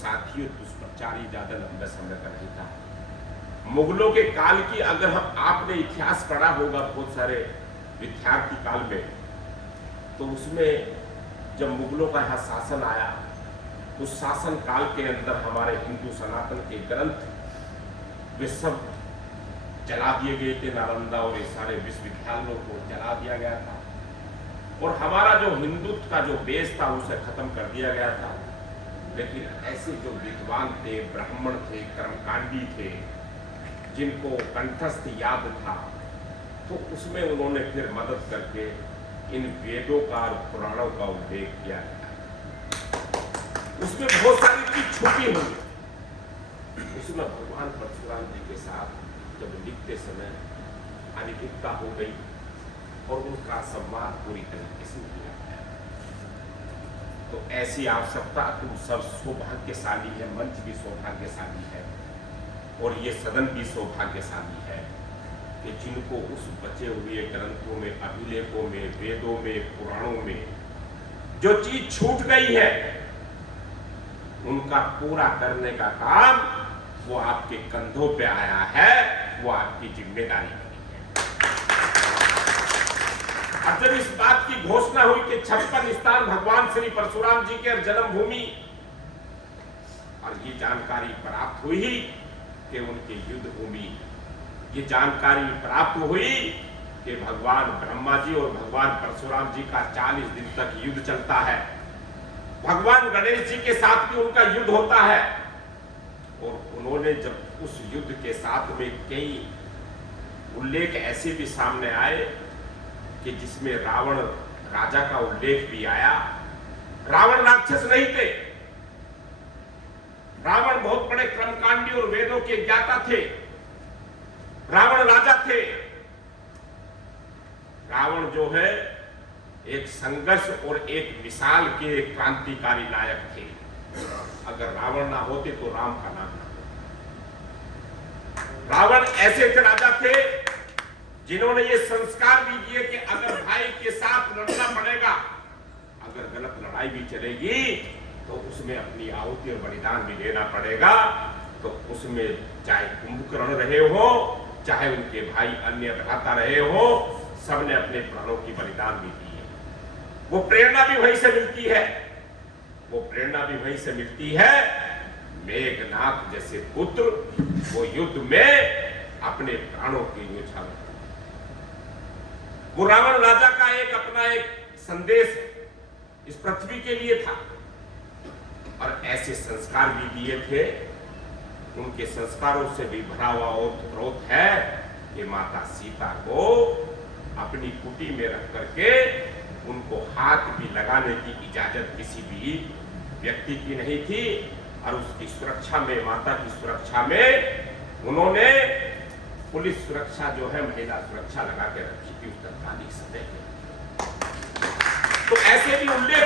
साथियों दुष्प्रचार ही ज्यादा लंबे समय का नहीं था। मुगलों के काल की अगर आपने इतिहास पढ़ा होगा बहुत सारे विद्यार्थी काल में, तो उसमें जब मुगलों का यहाँ शासन आया, उस शासन काल के अंदर हमारे हिंदू सनातन के ग्रंथ वे सब जला दिए गए थे। नालंदा और ये सारे विश्वविद्यालयों को जला दिया गया था और हमारा जो हिंदुत्व का जो बेस था उसे खत्म कर दिया गया था। लेकिन ऐसे जो विद्वान थे, ब्राह्मण थे, कर्मकांडी थे, जिनको कंठस्थ याद था, तो उसमें उन्होंने फिर मदद करके इन वेदों का और पुराणों का उल्लेख किया गया। उसमें बहुत सारी चीज छुपी हुई। उसमें भगवान परशुराम जी के साथ जब लिखते समय अनिश्चितता हो गई और उनका संवाद पूरी तरीके से किया गया। तो ऐसी आवश्यकता, तुम सब सौभाग्यशाली है, मंच भी सौभाग्यशाली है और ये सदन भी सौभाग्यशाली है कि जिनको उस बचे हुए ग्रंथों में, अभिलेखों में, वेदों में, पुराणों में जो चीज छूट गई है उनका पूरा करने का काम वो आपके कंधों पे आया है, वो आपकी जिम्मेदारी बनी है। अब जब इस बात की घोषणा हुई कि 56 स्थान भगवान श्री परशुराम जी के जन्मभूमि, और ये जानकारी प्राप्त हुई कि उनके युद्ध भूमि, ये जानकारी प्राप्त हुई कि भगवान ब्रह्मा जी और भगवान परशुराम जी का 40 दिन तक युद्ध चलता है, भगवान गणेश जी के साथ भी उनका युद्ध होता है। और उन्होंने जब उस युद्ध के साथ में कई उल्लेख ऐसे भी सामने आए कि जिसमें रावण राजा का उल्लेख भी आया। रावण राक्षस नहीं थे, रावण बहुत बड़े कर्मकांडी और वेदों के ज्ञाता थे। रावण राजा थे। रावण जो है एक संघर्ष और एक मिसाल के क्रांतिकारी नायक थे। अगर रावण ना होते तो राम का नाम ना होता। रावण ऐसे थे राजा थे जिन्होंने ये संस्कार भी दिए कि अगर भाई के साथ लड़ना पड़ेगा, अगर गलत लड़ाई भी चलेगी तो उसमें अपनी आहुति और बलिदान भी देना पड़ेगा। तो उसमें चाहे कुंभकर्ण रहे हो, चाहे उनके भाई अन्य भ्राता रहे हो, सबने अपने प्राणों की बलिदान भी दी है। वो प्रेरणा भी वहीं से मिलती है, वो प्रेरणा भी वहीं से मिलती है। मेघनाथ जैसे पुत्र वो युद्ध में अपने प्राणों की न्यौछावर, वो रावण राजा का एक अपना एक संदेश इस पृथ्वी के लिए था और ऐसे संस्कार भी दिए थे। उनके संस्कारों से भी भरा हुआ ओत है कि माता सीता को अपनी कुटी में रख करके उनको हाथ भी लगाने की इजाजत किसी भी व्यक्ति की नहीं थी और उसकी सुरक्षा में, माता की सुरक्षा में उन्होंने पुलिस सुरक्षा जो है, महिला सुरक्षा लगा के रखी थी उस तत्कालीन समय में। तो ऐसे भी उल्लेख